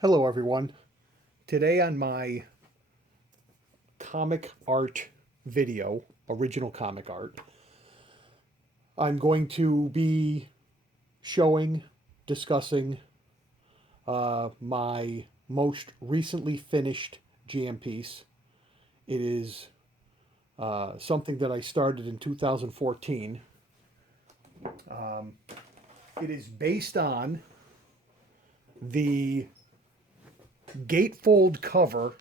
Hello, everyone. Today on my comic art video, original comic art, I'm going to be showing, discussing my most recently finished jam piece. It is something that I started in 2014. It is based on the gatefold cover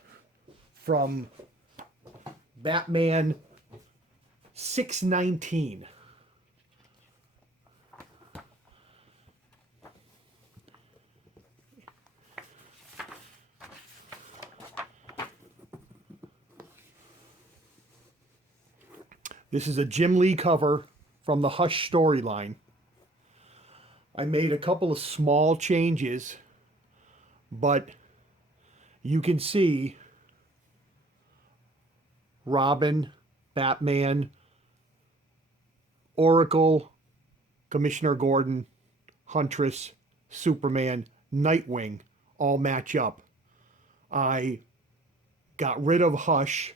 from Batman 619. This is a Jim Lee cover from the Hush storyline. I made a couple of small changes, but you can see Robin, Batman, Oracle, Commissioner Gordon, Huntress, Superman, Nightwing all match up. I got rid of Hush,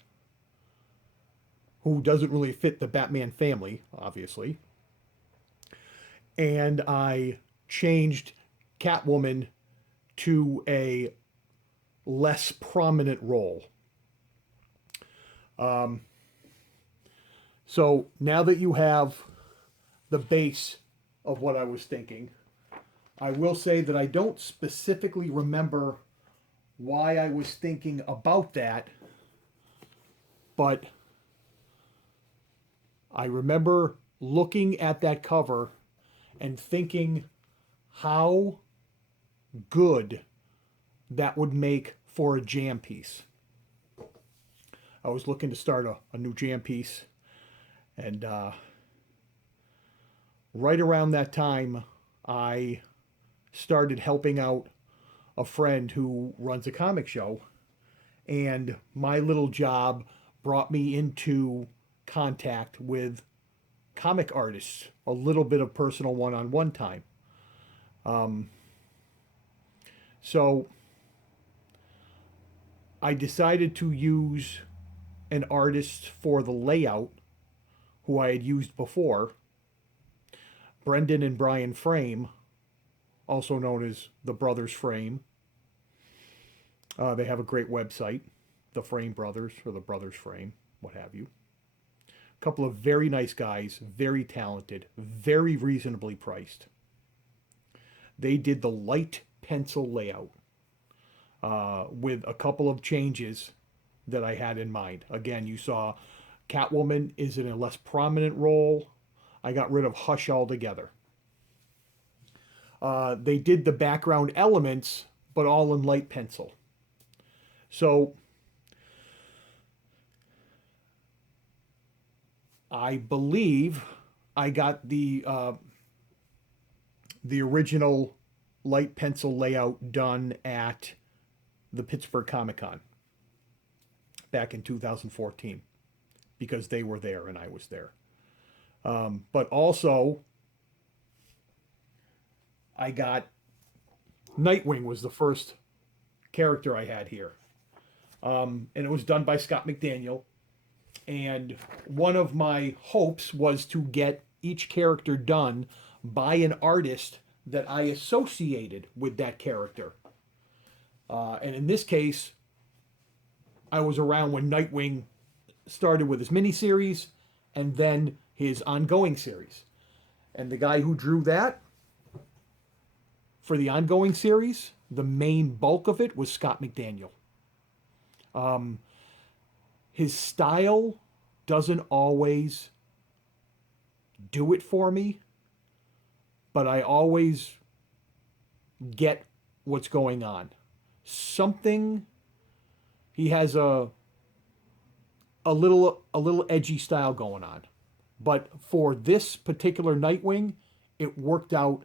who doesn't really fit the Batman family, obviously. And I changed Catwoman to a less prominent role. So now that you have the base of what I was thinking, I will say that I don't specifically remember why I was thinking about that, but I remember looking at that cover and thinking how good that would make for a jam piece. I was looking to start a new jam piece, and right around that time, I started helping out a friend who runs a comic show, and my little job brought me into contact with comic artists, a little bit of personal one on one time. So I decided to use an artist for the layout who I had used before, Brendan and Brian Frame, also known as the Brothers Frame. They have a great website, the Frame Brothers or the Brothers Frame, what have you. A couple of very nice guys, very talented, very reasonably priced. They did the light pencil layout with a couple of changes that I had in mind. Again, you saw Catwoman is in a less prominent role. I got rid of Hush altogether. They did the background elements, but all in light pencil. So I believe I got the original light pencil layout done at the Pittsburgh Comic Con back in 2014 because they were there and I was there. But also, I got Nightwing was the first character I had here, and it was done by Scott McDaniel. And one of my hopes was to get each character done by an artist that I associated with that character. And in this case, I was around when Nightwing started with his miniseries and then his ongoing series. And the guy who drew that for the ongoing series, the main bulk of it was Scott McDaniel. His style doesn't always do it for me, but I always get what's going on. Something he has a little edgy style going on. But for this particular Nightwing, it worked out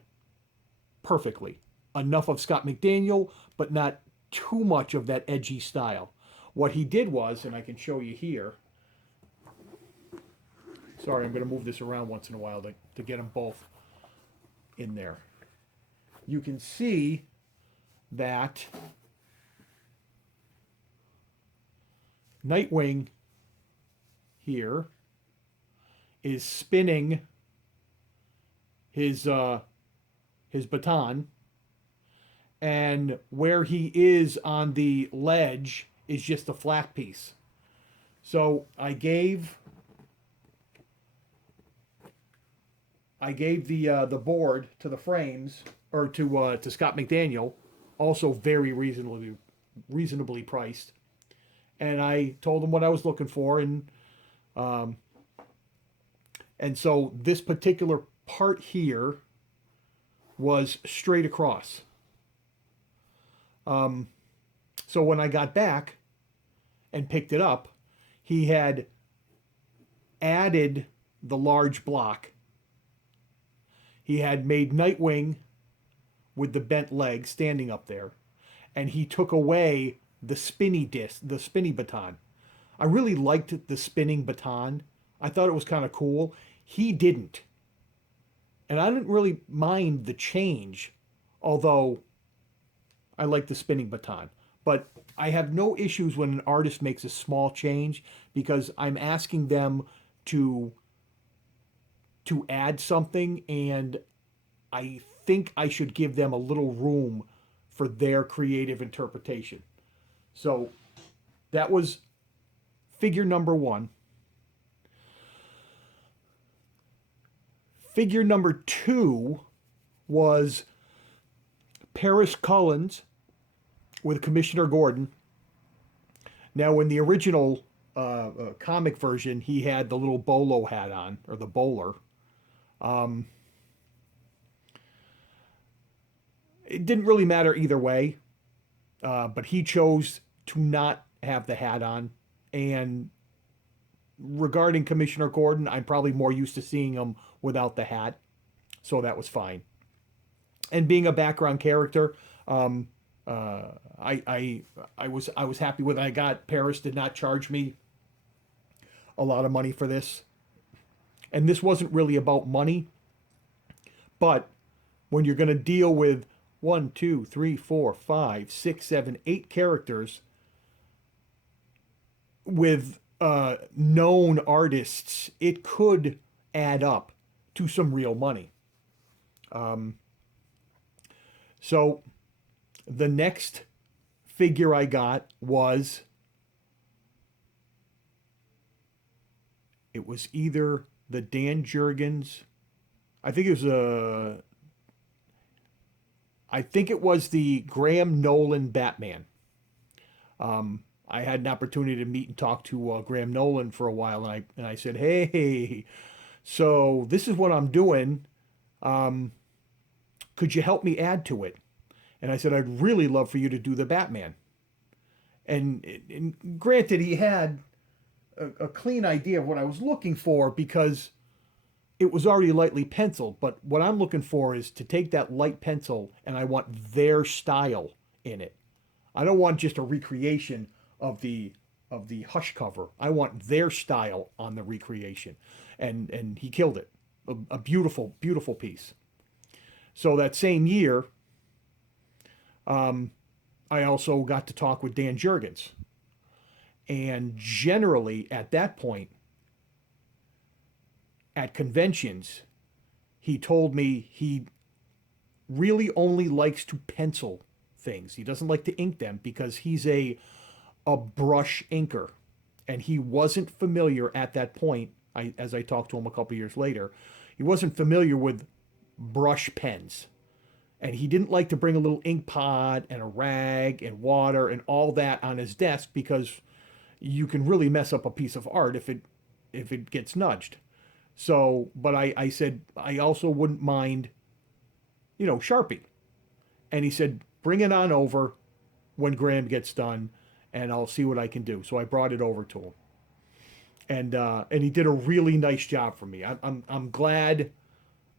perfectly. Enough of Scott McDaniel, but not too much of that edgy style. What he did was, and I can show you here. Sorry, I'm going to move this around once in a while to get them both in there. You can see that Nightwing here is spinning his baton, and where he is on the ledge is just a flat piece. So I gave the board to the frames, or to Scott McDaniel, also very reasonably priced, and I told him what I was looking for, um, and so this particular part here was straight across. So when I got back and picked it up, he had added the large block. He had made Nightwing with the bent leg standing up there, and he took away the spinny disc, the spinny baton. I really liked the spinning baton. I thought it was kind of cool. He didn't. And I didn't really mind the change, although I like the spinning baton. But I have no issues when an artist makes a small change, because I'm asking them to add something, and I think I should give them a little room for their creative interpretation. So that was figure number one. Figure number two was Paris Cullins with Commissioner Gordon. Now, in the original comic version, he had the little bolo hat on, or the bowler. It didn't really matter either way, but he chose to not have the hat on. And regarding Commissioner Gordon, I'm probably more used to seeing him without the hat, so that was fine. And being a background character, I was happy with it. I got Paris did not charge me a lot of money for this, and this wasn't really about money. But when you're going to deal with 1, 2, 3, 4, 5, 6, 7, 8 characters with known artists, it could add up to some real money. So the next figure I got was, it was either the Dan Jurgens, I think it was I think it was the Graham Nolan Batman. I had an opportunity to meet and talk to Graham Nolan for a while, and I said, "Hey, so this is what I'm doing. Could you help me add to it?" And I said, "I'd really love for you to do the Batman." And granted, he had a clean idea of what I was looking for, because it was already lightly penciled. But what I'm looking for is to take that light pencil, and I want their style in it. I don't want just a recreation of the Hush cover. I want their style on the recreation, and he killed it. A beautiful, beautiful piece. So that same year, I also got to talk with Dan Jurgens, and generally at that point, at conventions, he told me he really only likes to pencil things. He doesn't like to ink them, because he's a brush inker, and he wasn't familiar at that point. As I talked to him a couple years later, he wasn't familiar with brush pens, and he didn't like to bring a little ink pot and a rag and water and all that on his desk, because you can really mess up a piece of art if it gets nudged. So, but I said I also wouldn't mind, Sharpie, and he said, bring it on over when Graham gets done, and I'll see what I can do. So I brought it over to him, and he did a really nice job for me. I'm glad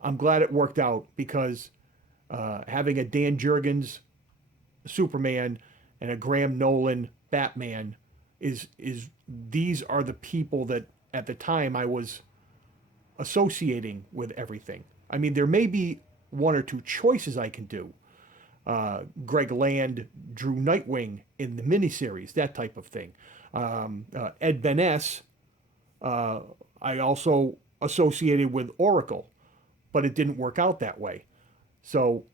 it worked out, because having a Dan Jurgens Superman and a Graham Nolan Batman is these are the people that at the time I was associating with everything. I mean, there may be one or two choices I can do. Greg Land drew Nightwing in the miniseries, that type of thing. Ed Benes, I also associated with Oracle, but it didn't work out that way. So,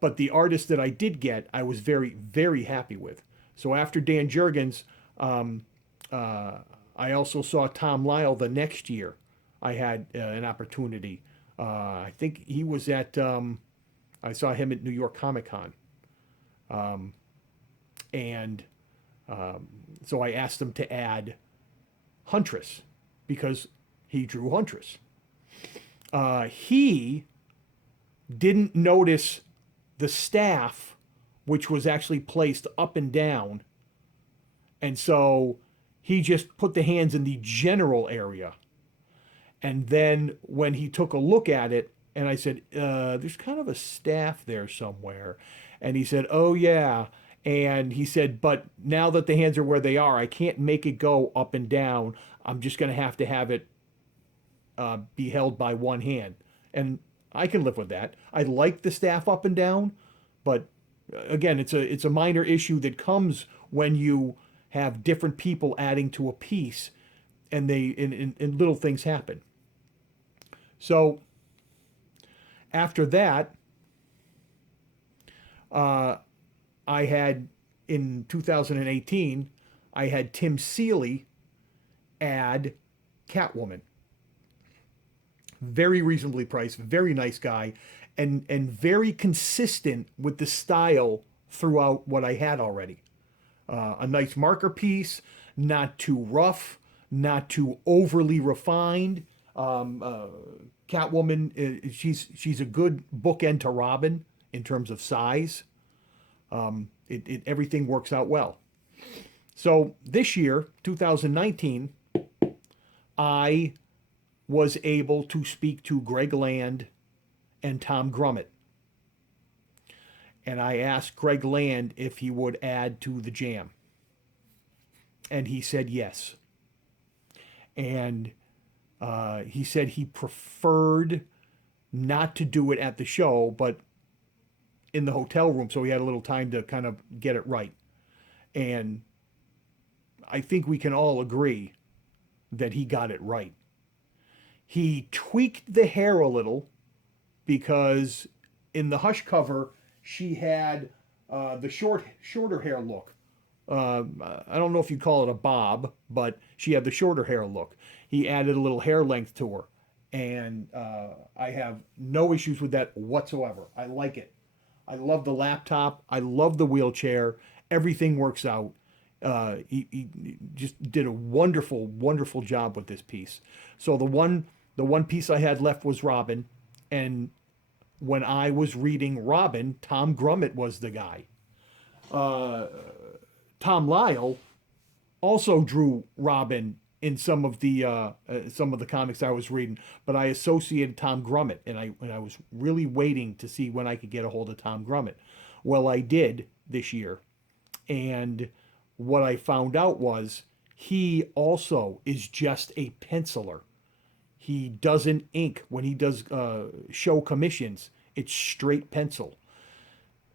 but the artist that I did get, I was very, very happy with. So after Dan Jurgens, um, I also saw Tom Lyle the next year. I had an opportunity. I think he was at, I saw him at New York Comic Con. And so I asked him to add Huntress because he drew Huntress. He didn't notice the staff, which was actually placed up and down. And so he just put the hands in the general area. And then when he took a look at it, and I said, there's kind of a staff there somewhere. And he said, oh, yeah. And he said, but now that the hands are where they are, I can't make it go up and down. I'm just going to have it be held by one hand. And I can live with that. I like the staff up and down, but again, it's a minor issue that comes when you have different people adding to a piece, and and little things happen. So after that, uh, I had in 2018, I had Tim Seeley add Catwoman. Very reasonably priced, very nice guy, and very consistent with the style throughout what I had already. A nice marker piece, not too rough, not too overly refined. Catwoman, she's a good bookend to Robin in terms of size. Everything works out well. So this year, 2019, I was able to speak to Greg Land and Tom Grummett. And I asked Greg Land if he would add to the jam. And he said yes. And he said he preferred not to do it at the show, but in the hotel room, so he had a little time to kind of get it right. And I think we can all agree that he got it right. He tweaked the hair a little because in the Hush cover, she had the shorter hair look. I don't know if you call it a bob, but she had the shorter hair look. He added a little hair length to her, and I have no issues with that whatsoever. I like it. I love the laptop. I love the wheelchair. Everything works out. He just did a wonderful, wonderful job with this piece. So the one piece I had left was Robin, and when I was reading Robin, Tom Grummett was the guy. Tom Lyle also drew Robin in some of the comics I was reading, but I associated Tom Grummett, and I was really waiting to see when I could get a hold of Tom Grummett. Well, I did this year, and what I found out was he also is just a penciler. He doesn't ink when he does show commissions. It's straight pencil.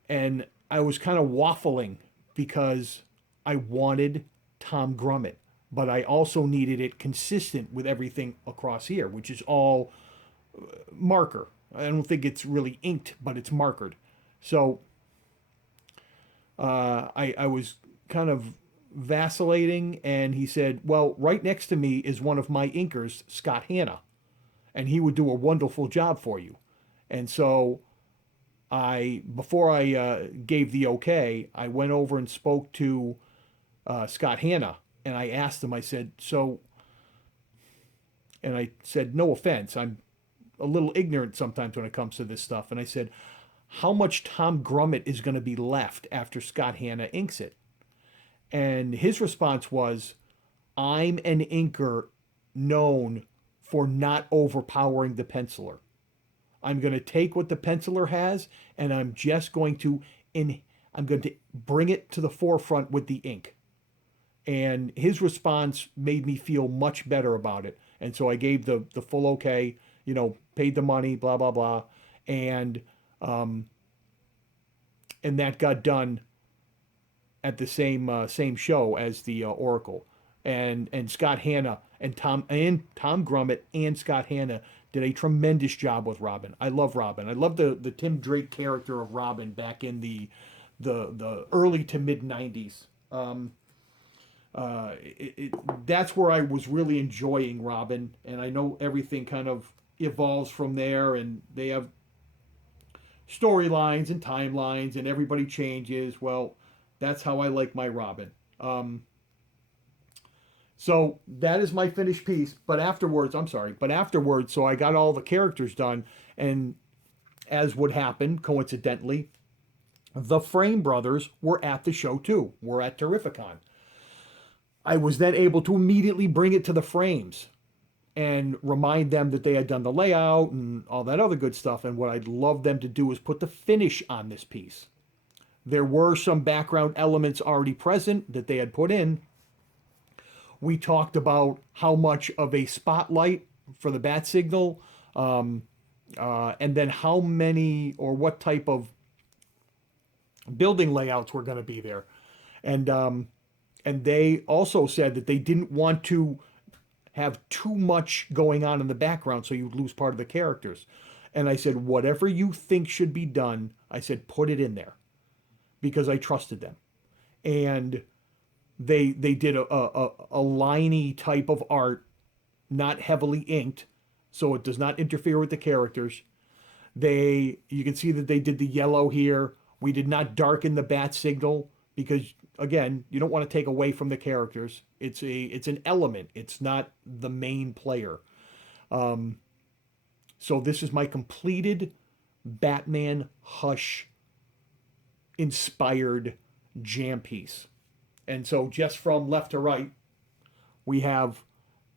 And I was kind of waffling because I wanted Tom Grummett, but I also needed it consistent with everything across here, which is all marker. I don't think it's really inked, but it's markered. So I was kind of vacillating, and he said, well, right next to me is one of my inkers, Scott Hanna, and he would do a wonderful job for you. And so before I gave the okay, I went over and spoke to Scott Hanna, and I asked him, I said, and I said, no offense, I'm a little ignorant sometimes when it comes to this stuff. And I said, how much Tom Grummett is going to be left after Scott Hanna inks it? And his response was, I'm an inker known for not overpowering the penciler. I'm going to take what the penciler has, and I'm just going to bring it to the forefront with the ink. And his response made me feel much better about it. And so I gave the full okay, paid the money, blah, blah, blah. And that got done at the same show as the Oracle, and Scott Hanna and Tom Grummett and Scott Hanna did a tremendous job with Robin. I love Robin. I love the Tim Drake character of Robin back in the early to mid '90s. That's where I was really enjoying Robin, and I know everything kind of evolves from there, and they have storylines and timelines, and everybody changes. Well, that's how I like my Robin. So that is my finished piece. But afterwards, I'm sorry, but afterwards, so I got all the characters done, and as would happen, coincidentally, the Frame brothers were at the show too. We're at Terrificon. I was then able to immediately bring it to the Frames and remind them that they had done the layout and all that other good stuff. And what I'd love them to do is put the finish on this piece. There were some background elements already present that they had put in. We talked about how much of a spotlight for the bat signal, and then how many or what type of building layouts were going to be there. And they also said that they didn't want to have too much going on in the background so you'd lose part of the characters. And I said, whatever you think should be done, I said, put it in there because I trusted them. And they did a liney type of art, not heavily inked, so it does not interfere with the characters. You can see that they did the yellow here. We did not darken the bat signal because again, you don't want to take away from the characters. It's an element. It's not the main player. So this is my completed Batman Hush inspired jam piece. And so just from left to right, we have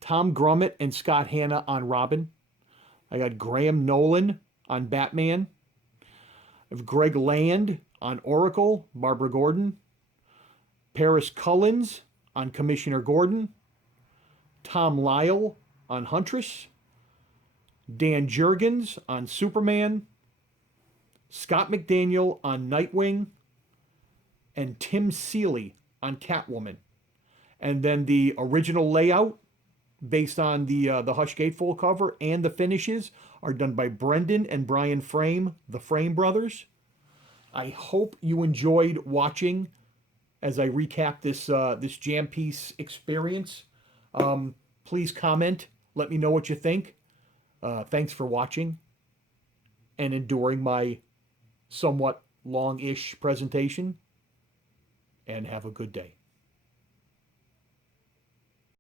Tom Grummett and Scott Hanna on Robin. I got Graham Nolan on Batman. I have Greg Land on Oracle, Barbara Gordon. Paris Cullins on Commissioner Gordon. Tom Lyle on Huntress. Dan Jurgens on Superman. Scott McDaniel on Nightwing. And Tim Seeley on Catwoman. And then the original layout based on the Hush Gatefold cover and the finishes are done by Brendan and Brian Frame, the Frame brothers. I hope you enjoyed watching as I recap this jam piece experience. Please comment. Let me know what you think. Thanks for watching and enduring my somewhat long-ish presentation. And have a good day.